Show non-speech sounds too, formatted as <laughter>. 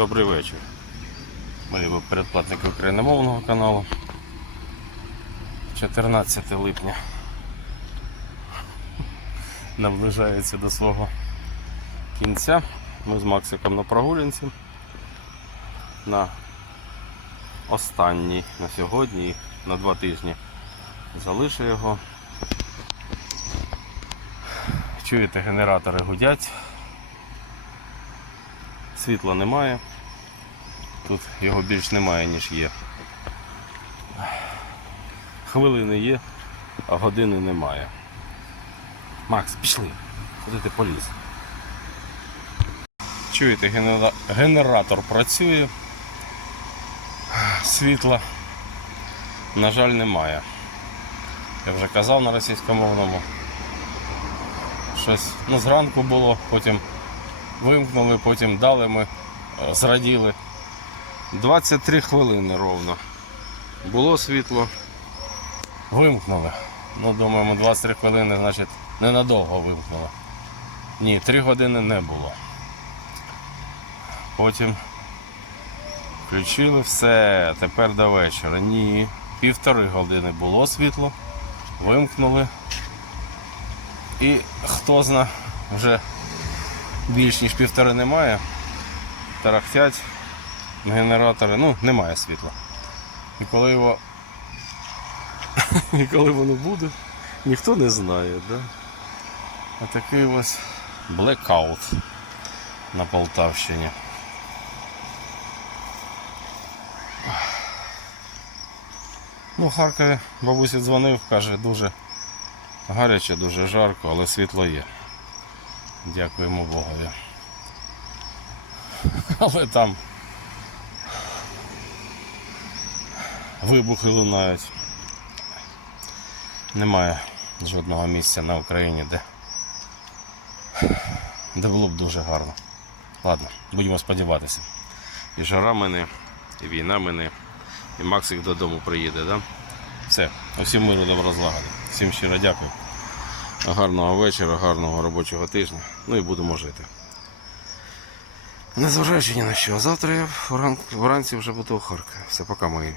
добрий вечір. Мої передплатники україномовного каналу. 14 липня наближається до свого кінця. Ми з Максиком на прогулянці. На останній на сьогодні, на два тижні залишу його. Чуєте, генератори гудять. Світла немає. Тут його більш немає, ніж є. Хвилини є, а години немає. Макс, пішли. Куди ти поліз? Чуєте, генера- генератор працює. Світла, на жаль, немає. Я вже казав на російськомовному. Щось ну, зранку було, потім вимкнули, потім дали ми, е, зраділи. 23 хвилини ровно. Було світло. Вимкнули. Ну, думаємо, 23 хвилини, значить, ненадовго вимкнули. Ні, 3 години не було. Потім включили все, тепер до вечора. Ні. Півтори години було світло, вимкнули. І хто зна, вже більш ніж півтори немає. Тарахтять генератори, ну, немає світла. І коли його. <laughs> І коли воно буде, ніхто не знає, да? А такий ось блекаут на Полтавщині. Ну, в Харкові бабусі дзвонив, каже, дуже гаряче, дуже жарко, але світло є. Дякуємо Богові. <laughs> Але там вибухи лунають. Немає жодного місця на Україні, де, де було б дуже гарно. Ладно, будемо сподіватися. І жара мене, і війна мене, і Максик додому приїде, да? Все, усім миру добро злагоди. Всім щиро дякую. Гарного вечора, гарного робочого тижня. Ну і будемо жити. Незважаючи ні на що, завтра я вранці вже буду у Харкові. Все, пока мої.